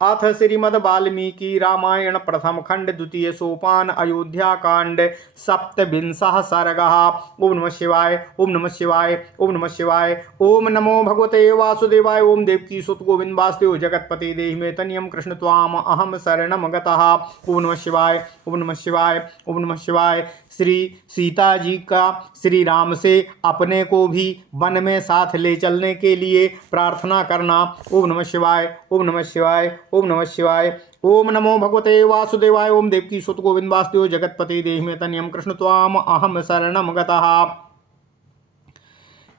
अथ श्रीमद् वाल्मीकि रामायण प्रथम खंड द्वितीय सोपान अयोध्या कांड सप्तविंशः सर्गः। ओम नमः शिवाय ओम नमः शिवाय ओम नमः शिवाय। ओम नमो भगवते वासुदेवाय। ओम देवकी सुत गोविंद वासुदेव जगतपति देहि मे तनियम कृष्ण त्वाम अहम शरणम गतः। ओम नमः शिवाय ओम नमः शिवाय ओम नमः शिवाय। श्री सीता जी का श्री राम से अपने को भी वन में साथ ले चलने के लिए प्रार्थना करना। ओम नमः शिवाय ओम नमः शिवाय ओम नमः शिवाय। ओम नमो भगवते वासुदेवाय। ओम देवकी सुत गोविंद वासुदेव जगतपति देहि मे तनियम कृष्ण त्वाम अहम शरणम गतः।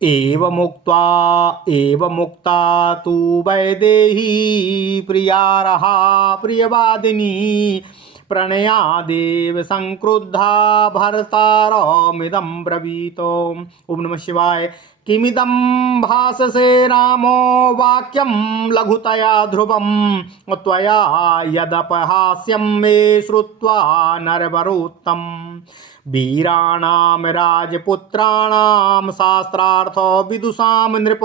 एव मुक्ता तु वैदेही प्रियारहा प्रियवादिनी प्रणयादेव संक्रुद्धा भर्तारमिदं ब्रवीतो। ओम नमः शिवाय। किमिदं भाससे रामो वाक्यं लघुतया ध्रुवं त्वया यदपहास्यं मे श्रुत्वा नरवरोत्तम। वीराणां राजपुत्राणां शास्त्रार्थ विदुषां नृप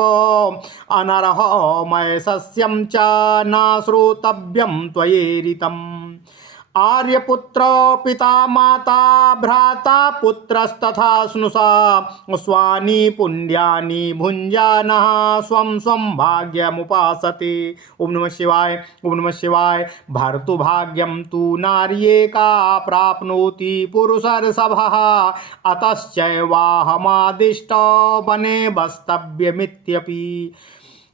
अनरह मय सस्यं च न श्रोतव्यं त्वयेरितम्। आर्यपुत्र पिता माता भ्राता पुत्रस्तथा स्नुषा स्वानि पुण्यानि भुञ्जानः स्वं स्वं भाग्यमुपासते। ओम नमः शिवाय ओम नमः शिवाय। भर्तुभाग्यं तु नार्येका प्राप्नोति पुरुषर्षभः अतश्चैवाहमादिष्ट वने वस्तव्यमित्यपि।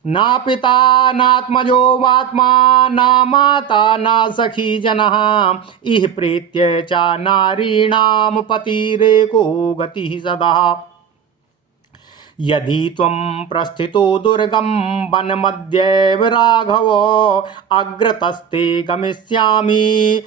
ना पिता नात्मजो वात्मा ना माता ना सखी जनः इह प्रीत्य च नारीणां पतिरेको गतिः सदा। यदि त्वं प्रस्थितो दुर्गं वनमध्येव राघव अग्रतस्ते गमिष्यामि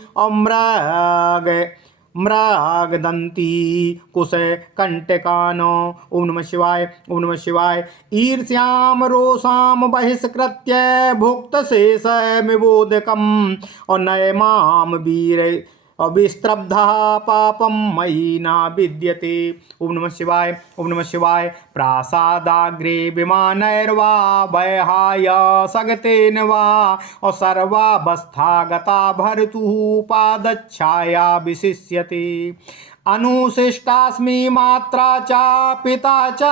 मृगदन्ती कुशे कंटकान। ओम नमः शिवाय ओम नमः शिवाय। ईर्ष्याम रोषाम बहिष्कृत्य भुक्त शेषमिवोदकम् और नय माम वीर अविस्त्रब्धः पापं मयि न विद्यते। ओम नमः शिवाय ओम नमः शिवाय। प्रासादाग्रे विमानैर्वा वैहाय सगतेन वा और सर्वावस्था गता भर्तुः पादच्छाया विशिष्यते। अनुशिष्टास्मि मात्रा च पिता च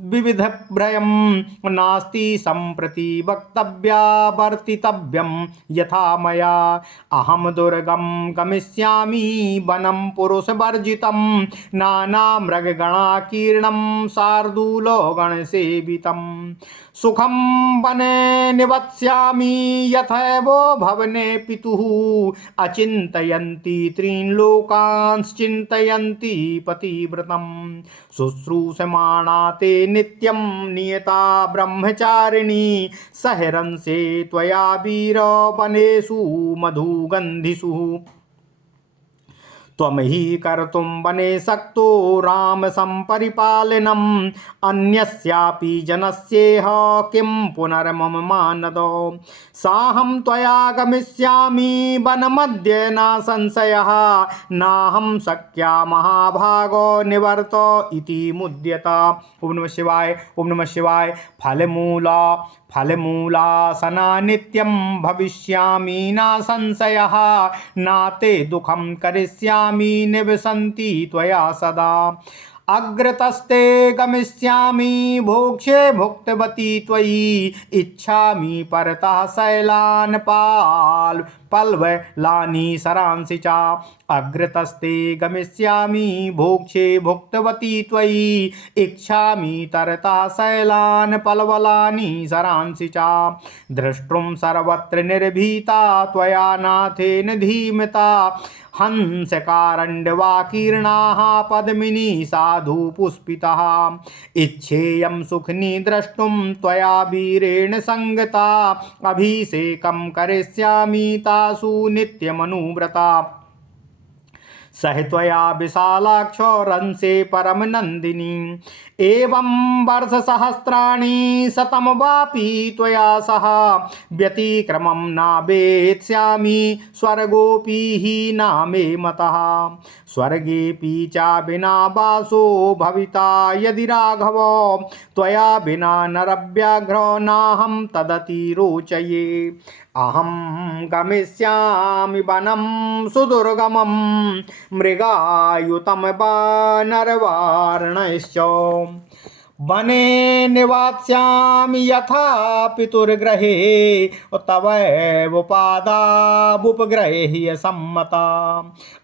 विविध भ्रयं नास्ति सम्प्रति वक्तव्या वर्तितव्यं यथा मया। अहम दुर्गम गमिष्यामि वनं पुरुषवर्जितं नानामृगगणाकीर्णं शार्दूलो गणसेवितं। सुखं वने निवत्स्यामि यथैवो भवने पितुः अचिन्तयन्ति त्रीन् लोकांश्चिन्तयन्ति पतिव्रतं। शुश्रूषमाणा ते नित्यं नियता ब्रह्मचारिणी सहरंसे त्वया वीर वनेषु मधुगन्धिषु। त्वं हि कर्तुं वने सक्तो राम संपरिपालनम् अन्यस्यापि जनस्येह किं पुनर्मम मानद। साहं त्वया गमिष्यामि वनमध्ये न संशयः नाहं शक्या महाभागो निवर्त इति मुद्यता। ओम नमः शिवाय ओम नमः शिवाय। फलमूलासना नित्यं भविष्यामि न संशयः नाते दुःखं करिष्यामि निवसन्ति त्वया सदा। अग्रतस्ते गमिष्यामि भोक्ष्ये भुक्तवती त्वयि इच्छामि परतः शैलान् पल्वलानि सरांसि च। अग्रतस्ते गमिष्यामि भोक्ष्ये भुक्तवती त्वयि इच्छामि तरतः शैलान् पल्वलानि सरांसि च। द्रष्टुं सर्वत्र निर्भीता त्वया नाथेन धीमता हंसकारण्डवाकीर्णाः पद्मिनी साधु पुष्पितः। इच्छेयं सुखनी द्रष्टुं त्वया वीरेण संगता अभिषेकं करिष्यामि तासु नित्यमनुव्रता। सह त्वया विशालाक्ष रंसे परम नंदिनी एवं वर्ष सहस्राणि शतम वापि त्वया सह व्यतिक्रमं नावेत्स्यामि स्वर्गोऽपि हि नामे मतः स्वर्गेऽपि च विना वासो भविता यदि राघव त्वया विना नरव्याघ्र नाहं तदति रोचये अहं गमिष्यामि वनं सुदुर्गमं मृगायुतं वानरवारणश्च वने निवास्यामि यथा पितुर्गृहे तवैव पादाबुपग्रहे सम्मता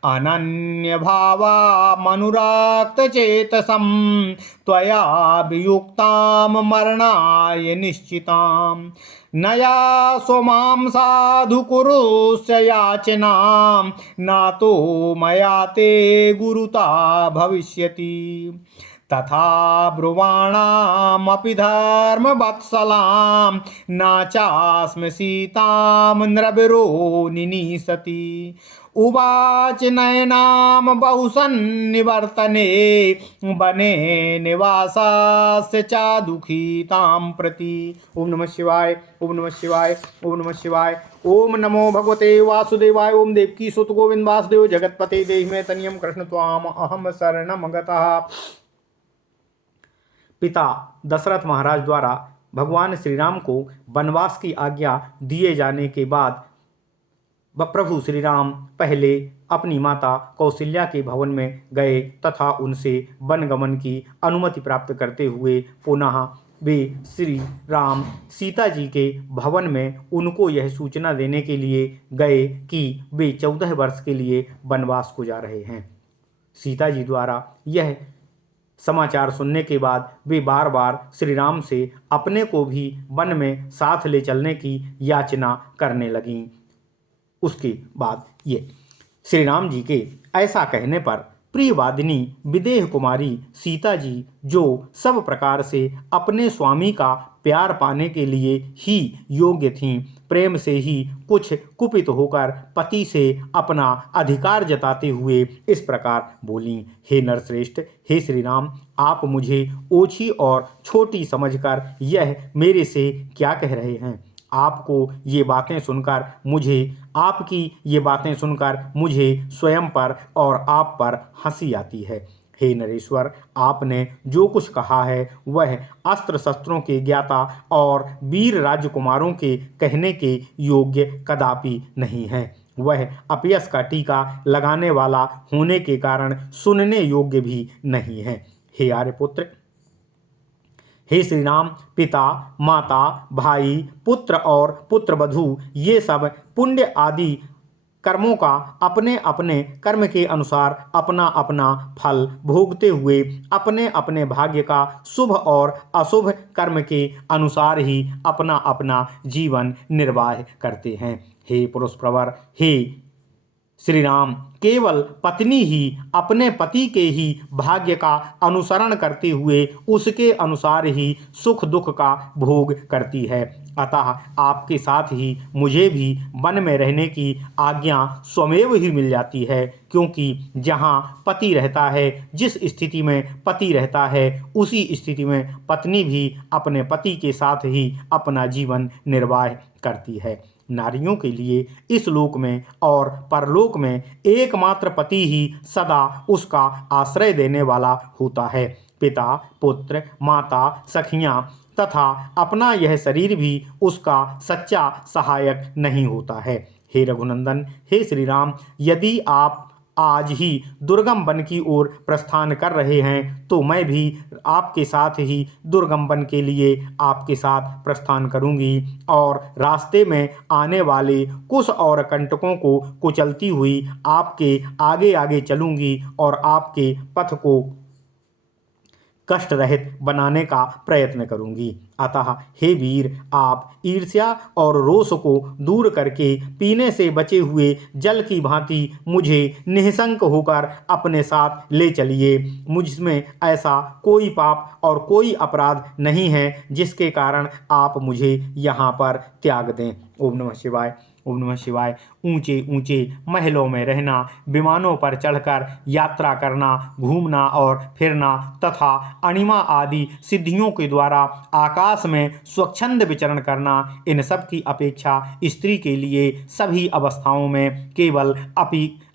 अनन्यभावा मनुराक्तचेतसं त्वया वियुक्तां मरणाय निश्चितां नया स्वमां साधु कुरुष्य याचनां नातो मया ते गुरुता भविष्यति तथा ब्रुवाणामपि धर्मवत्सलां न चास्मि सीतां नृभिरो निनीसति उवाच नयनां बहुसन्निवर्तने वने निवासास्य च दुःखितां प्रति। ओम नमः शिवाय, ओम नमः शिवाय, ओम नमः शिवाय। ओम नमो भगवते वासुदेवाय। ओम देवकी सुत गोविंद वासुदेव जगतपते देहि मे तनियम कृष्ण त्वाम अहम शरणम गतः। पिता दशरथ महाराज द्वारा भगवान श्री राम को वनवास की आज्ञा दिए जाने के बाद प्रभु श्री राम पहले अपनी माता कौशल्या के भवन में गए तथा उनसे वनगमन की अनुमति प्राप्त करते हुए पुनः वे श्री राम सीता जी के भवन में उनको यह सूचना देने के लिए गए कि वे 14 वर्ष के लिए वनवास को जा रहे हैं। सीता जी द्वारा यह समाचार सुनने के बाद वे बार बार श्री राम से अपने को भी वन में साथ ले चलने की याचना करने लगीं। उसके बाद ये श्री राम जी के ऐसा कहने पर प्रियवादिनी विदेह कुमारी सीता जी जो सब प्रकार से अपने स्वामी का प्यार पाने के लिए ही योग्य थीं, प्रेम से ही कुछ कुपित होकर पति से अपना अधिकार जताते हुए इस प्रकार बोलीं, हे नरश्रेष्ठ, हे श्री राम, आप मुझे ओछी और छोटी समझकर यह मेरे से क्या कह रहे हैं? आपकी ये बातें सुनकर मुझे स्वयं पर और आप पर हंसी आती है। हे नरेश्वर, आपने जो कुछ कहा है वह अस्त्र शस्त्रों के ज्ञाता और वीर राजकुमारों के कहने के योग्य कदापि नहीं है। वह अपयस का टीका लगाने वाला होने के कारण सुनने योग्य भी नहीं है। हे आर्यपुत्र, हे श्री राम, पिता, माता, भाई, पुत्र और पुत्रवधू ये सब पुण्य आदि कर्मों का अपने अपने कर्म के अनुसार अपना अपना फल भोगते हुए अपने अपने भाग्य का शुभ और अशुभ कर्म के अनुसार ही अपना अपना जीवन निर्वाह करते हैं। हे पुरुष प्रवर, हे श्री राम, केवल पत्नी ही अपने पति के ही भाग्य का अनुसरण करते हुए उसके अनुसार ही सुख दुख का भोग करती है। अतः आपके साथ ही मुझे भी वन में रहने की आज्ञा स्वमेव ही मिल जाती है, क्योंकि जहाँ पति रहता है, जिस स्थिति में पति रहता है, उसी स्थिति में पत्नी भी अपने पति के साथ ही अपना जीवन निर्वाह करती है। नारियों के लिए इस लोक में और परलोक में एकमात्र पति ही सदा उसका आश्रय देने वाला होता है। पिता, पुत्र, माता, सखियाँ तथा अपना यह शरीर भी उसका सच्चा सहायक नहीं होता है। हे रघुनंदन, हे श्री राम, यदि आप आज ही दुर्गम वन की ओर प्रस्थान कर रहे हैं तो मैं भी आपके साथ ही दुर्गम वन के लिए आपके साथ प्रस्थान करूंगी और रास्ते में आने वाले कुश और कंटकों को कुचलती हुई आपके आगे आगे चलूंगी और आपके पथ को कष्ट रहित बनाने का प्रयत्न करूंगी। अतः हे वीर, आप ईर्ष्या और रोष को दूर करके पीने से बचे हुए जल की भांति मुझे निःशंक होकर अपने साथ ले चलिए। मुझमें ऐसा कोई पाप और कोई अपराध नहीं है जिसके कारण आप मुझे यहाँ पर त्याग दें। ओम नमः शिवाय, ओम नमः शिवाय। ऊंचे ऊंचे महलों में रहना, विमानों पर चढ़कर यात्रा करना, घूमना और फिरना तथा अणिमा आदि सिद्धियों के द्वारा आकाश में स्वच्छंद विचरण करना, इन सब की अपेक्षा स्त्री के लिए सभी अवस्थाओं में केवल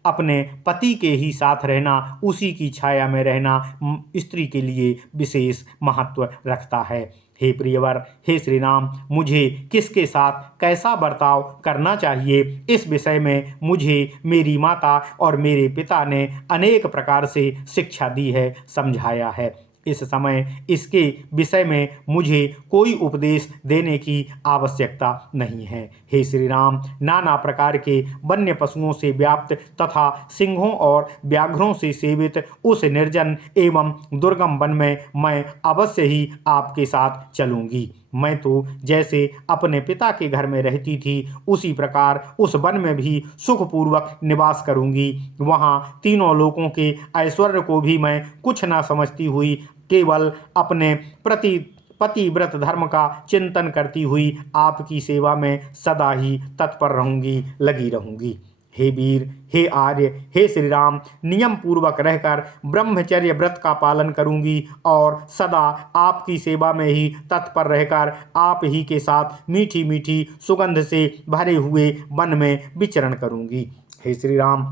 अपने पति के ही साथ रहना, उसी की छाया में रहना स्त्री के लिए विशेष महत्व रखता है। हे प्रियवर, हे श्री राम, मुझे किसके साथ कैसा बर्ताव करना चाहिए, इस विषय में मुझे मेरी माता और मेरे पिता ने अनेक प्रकार से शिक्षा दी है, समझाया है। इस समय इसके विषय में मुझे कोई उपदेश देने की आवश्यकता नहीं है। हे श्री राम, नाना प्रकार के वन्य पशुओं से व्याप्त तथा सिंहों और व्याघ्रों से सेवित उस निर्जन एवं दुर्गम वन में मैं अवश्य ही आपके साथ चलूंगी। मैं तो जैसे अपने पिता के घर में रहती थी, उसी प्रकार उस वन में भी सुखपूर्वक निवास करूंगी। वहाँ तीनों लोकों के ऐश्वर्य को भी मैं कुछ न समझती हुई केवल अपने पतिव्रत धर्म का चिंतन करती हुई आपकी सेवा में सदा ही तत्पर रहूंगी, लगी रहूंगी। हे वीर, हे आर्य, हे श्री राम, नियम पूर्वक रहकर ब्रह्मचर्य व्रत का पालन करूंगी और सदा आपकी सेवा में ही तत्पर रहकर आप ही के साथ मीठी मीठी सुगंध से भरे हुए वन में विचरण करूंगी। हे श्री राम,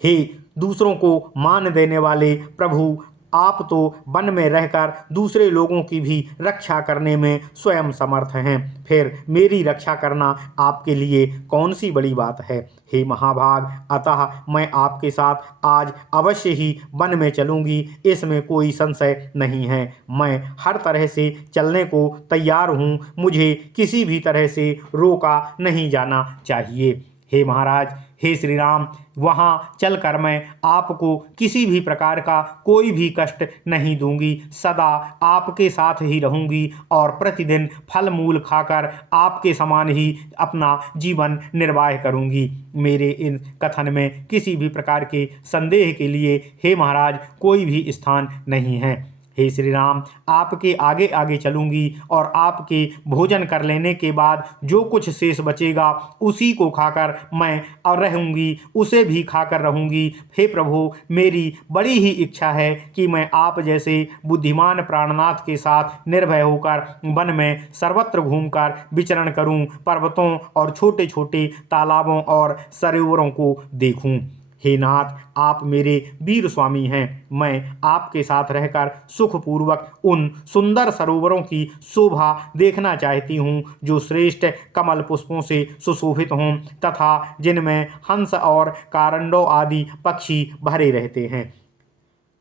हे दूसरों को मान देने वाले प्रभु, आप तो वन में रहकर दूसरे लोगों की भी रक्षा करने में स्वयं समर्थ हैं, फिर मेरी रक्षा करना आपके लिए कौन सी बड़ी बात है। हे महाभाग, अतः मैं आपके साथ आज अवश्य ही वन में चलूंगी, इसमें कोई संशय नहीं है। मैं हर तरह से चलने को तैयार हूँ, मुझे किसी भी तरह से रोका नहीं जाना चाहिए। हे महाराज, हे श्री राम, वहाँ चलकर मैं आपको किसी भी प्रकार का कोई भी कष्ट नहीं दूंगी, सदा आपके साथ ही रहूंगी और प्रतिदिन फल मूल खाकर आपके समान ही अपना जीवन निर्वाह करूंगी। मेरे इन कथन में किसी भी प्रकार के संदेह के लिए हे महाराज कोई भी स्थान नहीं है। हे श्री राम, आपके आगे आगे चलूंगी और आपके भोजन कर लेने के बाद जो कुछ शेष बचेगा उसी को खाकर मैं रहूंगी, उसे भी खाकर रहूंगी। हे प्रभु, मेरी बड़ी ही इच्छा है कि मैं आप जैसे बुद्धिमान प्राणनाथ के साथ निर्भय होकर वन में सर्वत्र घूमकर विचरण करूं, पर्वतों और छोटे छोटे तालाबों और सरोवरों को देखूं। हे नाथ, आप मेरे वीर स्वामी हैं, मैं आपके साथ रहकर सुखपूर्वक उन सुंदर सरोवरों की शोभा देखना चाहती हूँ जो श्रेष्ठ कमल पुष्पों से सुशोभित हों तथा जिनमें हंस और कारंडो आदि पक्षी भरे रहते हैं।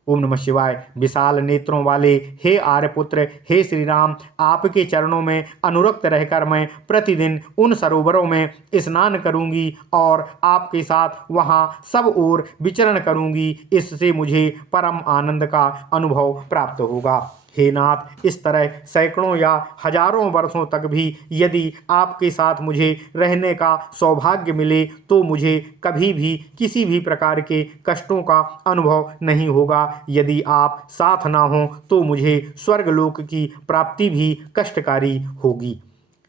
ओम नमः शिवाय। विशाल नेत्रों वाले हे आर्यपुत्र, हे श्री राम, आपके चरणों में अनुरक्त रहकर मैं प्रतिदिन उन सरोवरों में स्नान करूंगी और आपके साथ वहां सब ओर विचरण करूंगी। इससे मुझे परम आनंद का अनुभव प्राप्त होगा। हे नाथ, इस तरह सैकड़ों या हजारों वर्षों तक भी यदि आपके साथ मुझे रहने का सौभाग्य मिले तो मुझे कभी भी किसी भी प्रकार के कष्टों का अनुभव नहीं होगा। यदि आप साथ ना हों तो मुझे स्वर्गलोक की प्राप्ति भी कष्टकारी होगी।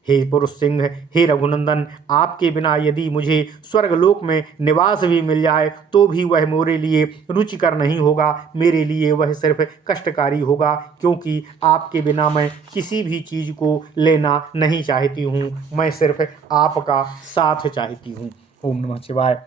हे पुरुष सिंह, हे रघुनंदन, आपके बिना यदि मुझे स्वर्गलोक में निवास भी मिल जाए तो भी वह मेरे लिए रुचिकर नहीं होगा, मेरे लिए वह सिर्फ कष्टकारी होगा, क्योंकि आपके बिना मैं किसी भी चीज़ को लेना नहीं चाहती हूँ, मैं सिर्फ आपका साथ चाहती हूँ। ओम नमः शिवाय।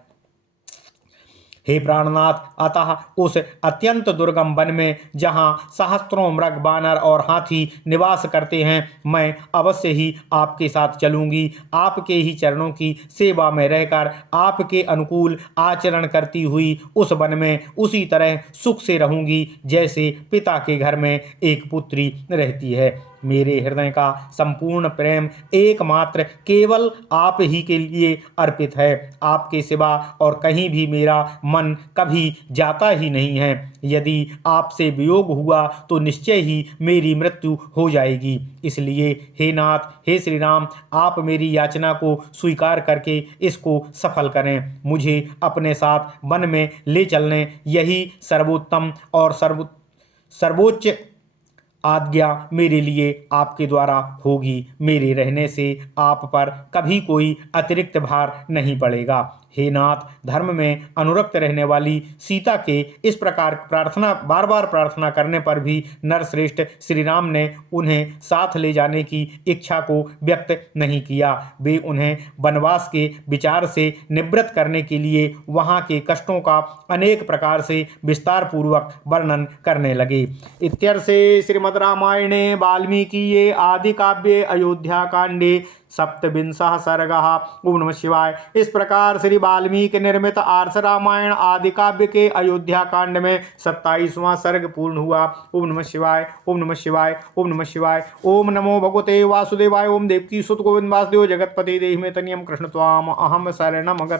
हे प्राणनाथ, अतः उस अत्यंत दुर्गम वन में जहाँ सहस्त्रों मृग, बानर और हाथी निवास करते हैं, मैं अवश्य ही आपके साथ चलूंगी। आपके ही चरणों की सेवा में रहकर आपके अनुकूल आचरण करती हुई उस वन में उसी तरह सुख से रहूंगी जैसे पिता के घर में एक पुत्री रहती है। मेरे हृदय का संपूर्ण प्रेम एकमात्र केवल आप ही के लिए अर्पित है। आपके सिवा और कहीं भी मेरा मन कभी जाता ही नहीं है। यदि आपसे वियोग हुआ तो निश्चय ही मेरी मृत्यु हो जाएगी। इसलिए हे नाथ, हे श्री राम, आप मेरी याचना को स्वीकार करके इसको सफल करें। मुझे अपने साथ वन में ले चलने, यही सर्वोत्तम और सर्वोच्च आज्ञा मेरे लिए आपके द्वारा होगी। मेरे रहने से आप पर कभी कोई अतिरिक्त भार नहीं पड़ेगा। हे नाथ, धर्म में अनुरक्त रहने वाली सीता के इस प्रकार प्रार्थना बार बार प्रार्थना करने पर भी नरश्रेष्ठ श्री राम ने उन्हें साथ ले जाने की इच्छा को व्यक्त नहीं किया। वे उन्हें वनवास के विचार से निवृत्त करने के लिए वहाँ के कष्टों का अनेक प्रकार से विस्तार पूर्वक वर्णन करने लगे। इत्यर्थे श्रीमद् रामायणे वाल्मीकिये आदि काव्ये अयोध्या कांडे सप्तविंशः सर्गः। ओम नमः शिवाय। इस प्रकार श्री वाल्मीकि निर्मित आर्ष रामायण आदि काव्य के अयोध्या कांड में 27वां सर्ग पूर्ण हुआ। ओम नमः शिवाय। ओम नमः शिवाय। ओम नमः शिवाय। ओम नमो भगवते वासुदेवाय। ओम देवकी सुत गोविंद वासुदेव जगतपते देहि में तनियम कृष्ण त्वाम अहम शरणम गत।